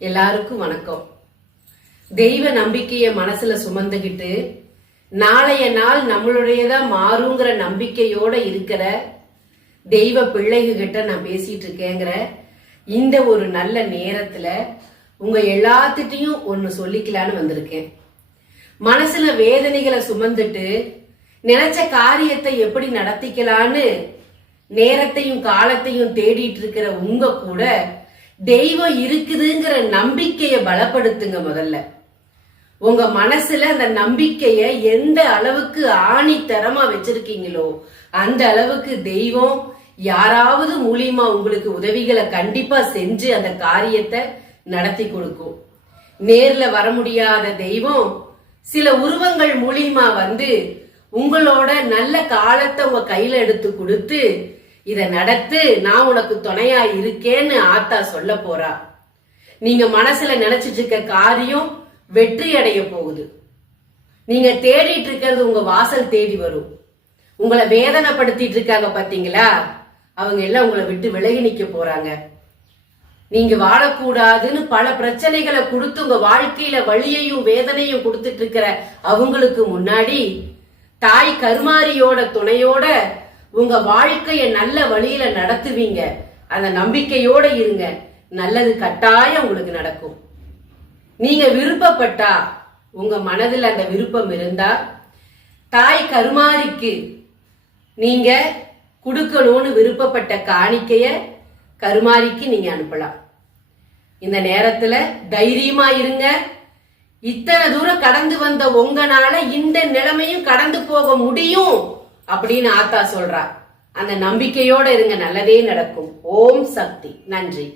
எல்லாருக்கும் வணக்கம். தெய்வ நம்பிக்கைய மனசுல சுமந்துகிட்டு நாளைய நாள் நம்மளுடையதா மாறுங்கிற நம்பிக்கையோட இருக்கிற தெய்வ பிள்ளைகிட்ட நான் பேசிட்டு இருக்கேங்கிற இந்த ஒரு நல்ல நேரத்துல உங்க எல்லாத்திட்டையும் ஒன்னு சொல்லிக்கலான்னு வந்திருக்கேன். மனசுல வேதனைகளை சுமந்துட்டு நினைச்ச காரியத்தை எப்படி நடத்திக்கலான்னு நேரத்தையும் காலத்தையும் தேடிட்டு இருக்கிற உங்க கூட தெய்வம் இருக்குதுங்கிற நம்பிக்கைய பலப்படுத்துங்க. முதல்ல உங்க மனசுல அந்த நம்பிக்கைய எந்த அளவுக்கு ஆணித்தரமா வச்சிருக்கீங்களோ அந்த அளவுக்கு தெய்வம் யாராவது மூலியமா உங்களுக்கு உதவிகளை கண்டிப்பா செஞ்சு அந்த காரியத்தை நடத்தி கொடுக்கும். நேர்ல வர முடியாத தெய்வம் சில உருவங்கள் மூலியமா வந்து உங்களோட நல்ல காலத்தை உங்க கையில எடுத்து கொடுத்து இத நடத்து, நான் உனக்கு துணையா இருக்கேன்னு ஆத்தா சொல்ல போறா. நீங்க மனசுல நினைச்சிட்டு இருக்க காரியம் வெற்றி அடைய போகுது. நீங்க தேடிட்டு இருக்கிறது உங்க வாசல் தேடி வரும். உங்களை வேதனைப்படுத்திட்டு இருக்காங்க பாத்தீங்களா, அவங்க எல்லாம் உங்களை விட்டு விலகி நிக்க போறாங்க. நீங்க வாழக்கூடாதுன்னு பல பிரச்சனைகளை கொடுத்து உங்க வாழ்க்கையில வலியையும் வேதனையும் கொடுத்துட்டு இருக்கிற அவங்களுக்கு முன்னாடி தாய் கருமாரியோட துணையோட உங்க வாழ்க்கைய நல்ல வழியில நடத்துவீங்க. அந்த நம்பிக்கையோட இருங்க, நல்லது கட்டாயம் உங்களுக்கு நடக்கும். நீங்க விருப்பப்பட்டா, உங்க மனதில் அந்த விருப்பம் இருந்தா தாய் கருமாரிக்கு நீங்க கொடுக்கணும்னு விருப்பப்பட்ட காணிக்கைய கருமாரிக்கு நீங்க அனுப்பலாம். இந்த நேரத்துல தைரியமா இருங்க. இத்தனை தூரம் கடந்து வந்த உங்களால இந்த நிலைமையும் கடந்து போக முடியும் அப்படின்னு ஆத்தா சொல்றா. அந்த நம்பிக்கையோட இருங்க, நல்லதே நடக்கும். ஓம் சக்தி. நன்றி.